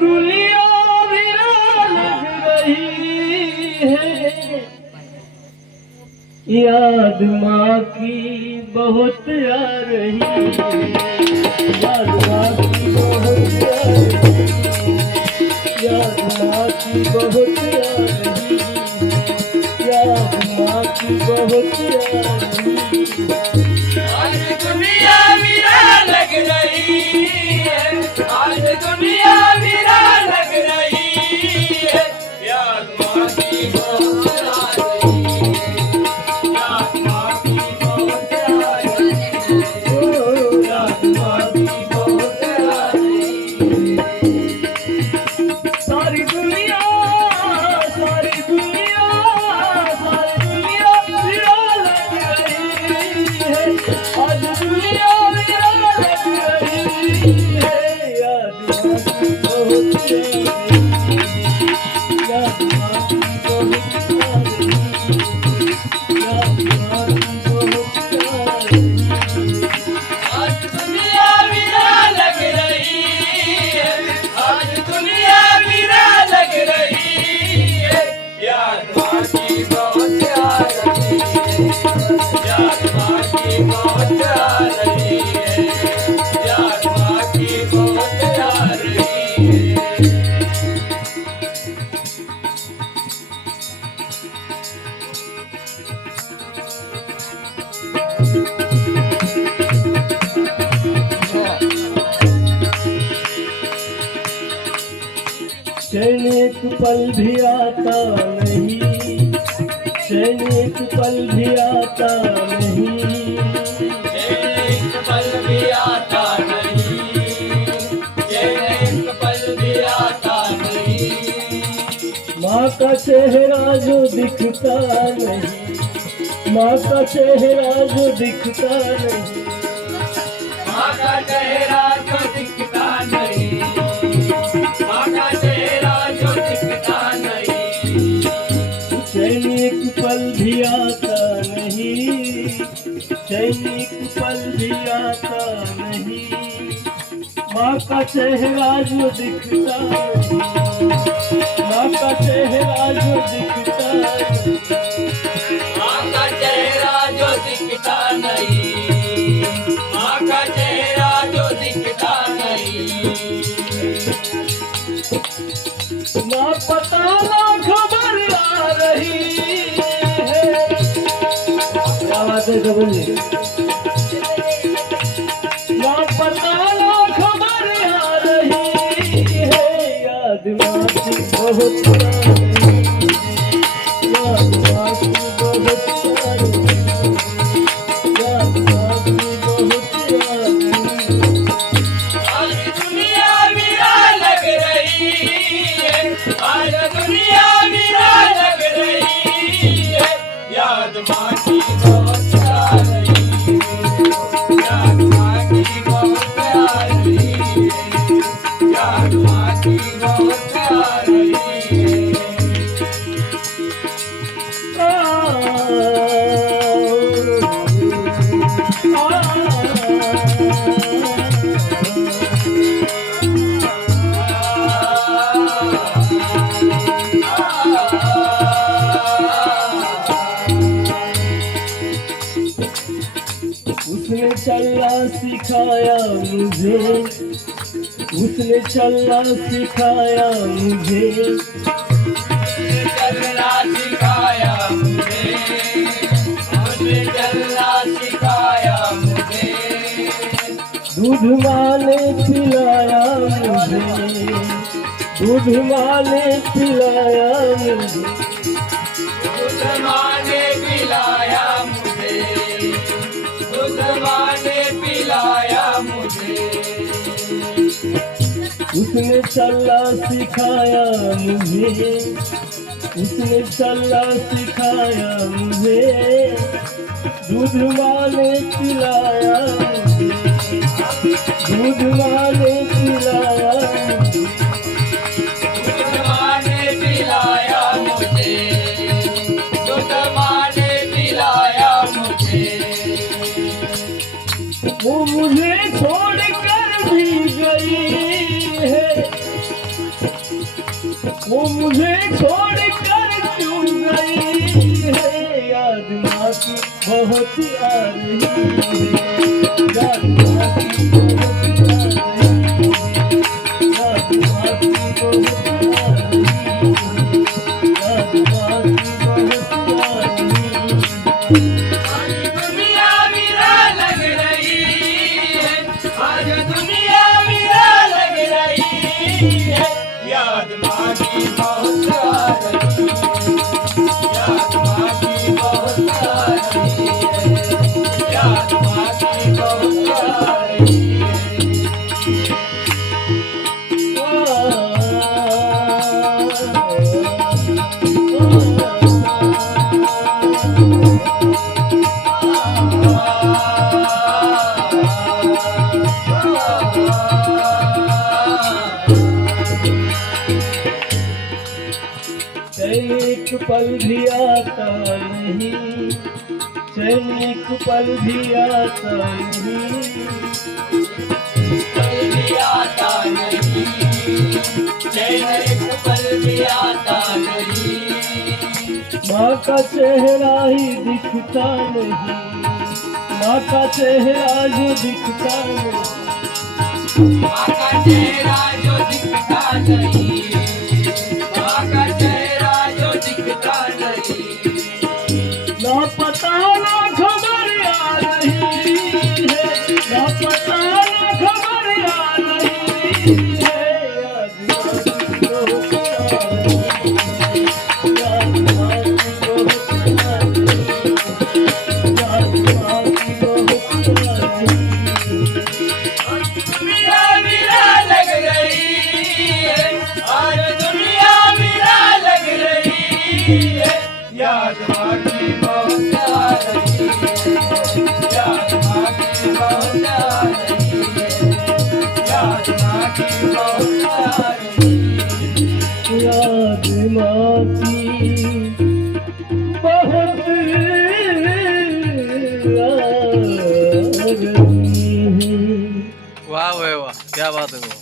दुनिया वीरान लग रही है, याद माँ की बहुत आ रही है, याद माँ की बहुत आ रही है, याद माँ की बहुत आ रही है, याद माँ की बहुत आ रही है। आज दुनिया वीरान लग रही है, आज दुनिया वीरान लग रही है, याद माँ की बहुत आ रही है, याद माँ की बहुत आ रही है, ओ याद माँ की बहुत आ रही है। सारी दुनिया सारी दुनिया सारी दुनिया वीरान लग रही है, आज दुनिया वीरान लग रही है, याद माँ की बहुत आ रही है, याद माँ की बहुत आ रही है, याद माँ की बहुत आ रही है। आज दुनिया वीरान लग रही है, आज दुनिया वीरान लग रही है, याद माँ की बहुत आ रही है, याद माँ की बहुत आ रही है, याद माँ की बहुत आ रही है। चैन एक पल भी आता नहीं, चैन एक पल भी आता नहीं, एक पल भी आता नहीं, एक पल भी आता नहीं, माँ का चेहरा जो दिखता नहीं, माँ का चेहरा जो दिखता नहीं, माँ का चेहरा जो दिखता नहीं, माँ का चेहरा जो दिखता नहीं, चैन एक पल भी आता नहीं, चैन एक पल भी आता नहीं, माँ का चेहरा जो दिखता नहीं, माँ का चेहरा जो दिखता नहीं। माँ का चेहरा जो दिखता नहीं, माँ का चेहरा जो दिखता नहीं, ना पता ना खबर आ रही है, क्या बात है बोलिए, ना पता ना खबर आ रही है, याद माँ की बहुत आ रही है, याद माँ की बहुत आ रही है, याद माँ की बहुत आ रही है। आज दुनिया वीरान लग रही है, आज दुनिया वीरान लग रही है, याद माँ की बहुत आ रही है, याद माँ की बहुत आ रही है, याद माँ की बहुत आ रही है। उसने चलना सिखाया मुझे, उसने चलना सिखाया मुझे, चलना सिखाया मुझे, मुझे चलना सिखाया मुझे, दूध माँ ने पिलाया मुझे, दूध माँ ने पिलाया मुझे, दूध माँ ने पिलाया मुझे, दूध माँ ने पिलाया मुझे, उसने चलना सिखाया मुझे, उसने चलना सिखाया मुझे, दूध माँ ने पिलाया मुझे, दूध माँ ने पिलाया मुझे। दूध माँ ने पिलाया मुझे, दूध माँ ने पिलाया मुझे, वो मुझे छोड़कर भी गई है, मुझे छोड़ कर क्यों गई है, याद माँ की बहुत आ रही है, याद माँ की बहुत आ रही है, याद माँ की बहुत आ रही है, याद माँ की बहुत आ रही है। सारी दुनिया मेरा लग रही है, आज दुनिया मेरा लग रही है, याद माँ की बहुत आ रही है, याद माँ की बहुत आ रही है, याद माँ की बहुत आ रही है। चैन एक पल भी आता नहीं, चैन एक पल भी आता नहीं, पल भी आता नहीं, चैन एक पल भी आता नहीं, माँ का चेहरा ही दिखता नहीं, माँ का चेहरा जो दिखता नहीं, माँ का चेहरा जो दिखता नहीं, माँ का चेहरा जो दिखता नहीं, ना पता ना खबर आ रही है, ना पता ना खबर आ रही है, याद माँ की बहुत आ रही है, याद माँ की बहुत आ रही है। दुनिया मेरा लग रही है, आज दुनिया मेरा लग रही है, याद माँ की बहुत आ रही है, याद माँ की बहुत आ रही है, याद माँ की बहुत आ रही है। याद माँ की बहुत आ रही है। वाह वाह वाह, क्या बात है वो।